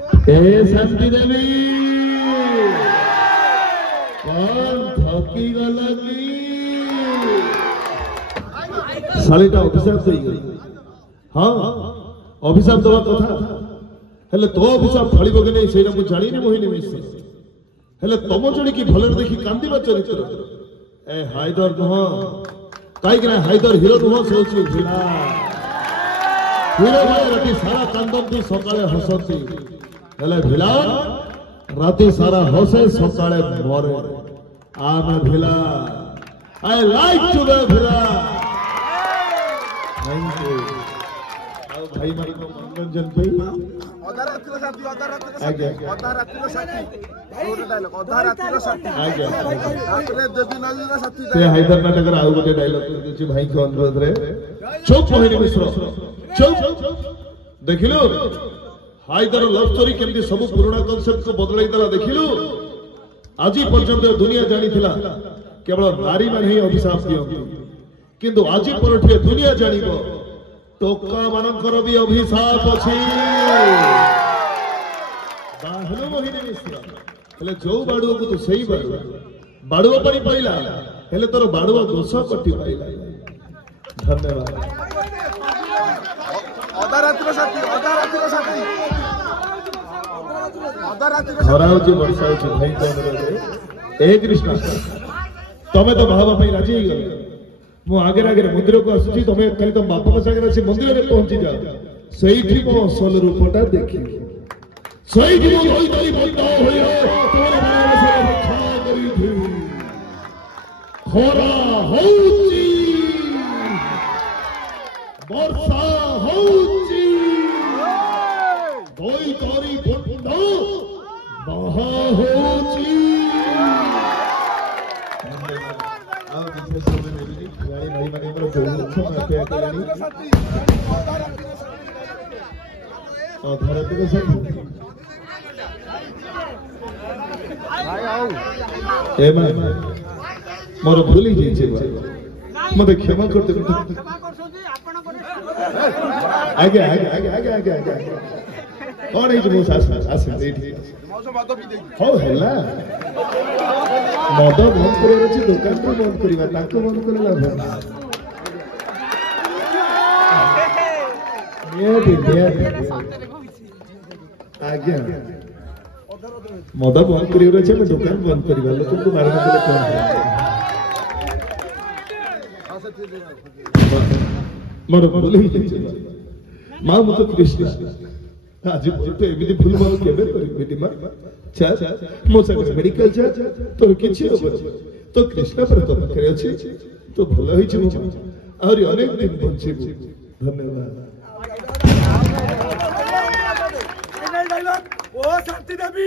शांति देवी कौन थकी गला की सालीटा अभिशाप से हाँ अभिशाप दवा कथा हेले तो अभिशाप फलिबो कि नहीं सेटा मु जानिनी मोहिनी मिश्र हेले तम जणी की भलर देखि कांदिबा चरित्र ए हायदर नुह काई कि हायदर हिरो नुह से होची भिला हिरो भाई राती सारा कांदंती सकाळे हसंती हेले भिला राती सारा हसे सकाळे मरे आमे भिला आई लाइक टू बी भिला थैंक यू आओ भाई मारी को मनोरंजन पे अधा रात्रि साथी अधा रात्रि साथी और डायलॉग अधा रात्रि साथी आगे रात्रि देवी नली साथी से हैदर नाटक आउ गोटे डायलॉग कर देछि भाई के अनुरोध रे चुप मोहिनी मिश्र चुप देखिलो हायदर लव स्टोरी केमती सब पुराना कांसेप्ट को बदलाई देला देखिलो आज पर्यंत दुनिया जानी थिला केवल नारी माने ही अभिशाप दियंती किंतु आज परठे दुनिया जानिबो टोका मानकर भी अभिशाप अछि बाहलो मोहिनी मिश्र हेले जो बाडुओ को तो सही बाडुओ परी पाइला हेले तोर बाडुओ दोष कटि पाइला धन्यवाद अधा रात्रि साथी खरा होची वर्षा होची भाई कोन ए कृष्ण तमे तो बाबा भाई राजी हो गए मु आगे मंदिर को आसुची तमे खाली तो बापा के संगे से मंदिर में पहुंची जा सही को असल रूपटा देखी सही की कोई तरी बंदा होयो तोर बारे से रक्षा करी थी खरा होची वर्षा होची कोई तरी बंदा बहा होची भाई माने हमरो बहुत माते आकेलानी अधारत के सब भाई आओ ए मां मोर भूली जे छे मते क्षमा करते क्षमा करछोजी आपण आगे आगे आगे आगे आगे आगे कौन है जो आस एठी मौसम मद भी दे हो हैला मद बंद करे अछि दुकान को बंद करिवा ताको बंद करला भला आज्ञा मद बंद करियो अछि मैं दुकान बंद करिवा लोक को मारने के कौन मोर बोली मां मत कृष्ण आज बोलते एमिति भूल मार केबे करी बेटी मां चा मो संग मेडिकल जा तोर किछि हो तो कृष्ण पर तो करे अछि तो भलो होई छै मो और अनेक दिन बंचिबु धन्यवाद ओ शांति देवी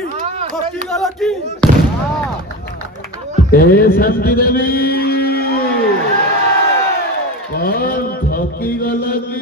थकी गला की ए शांति देवी कौन थकी गला की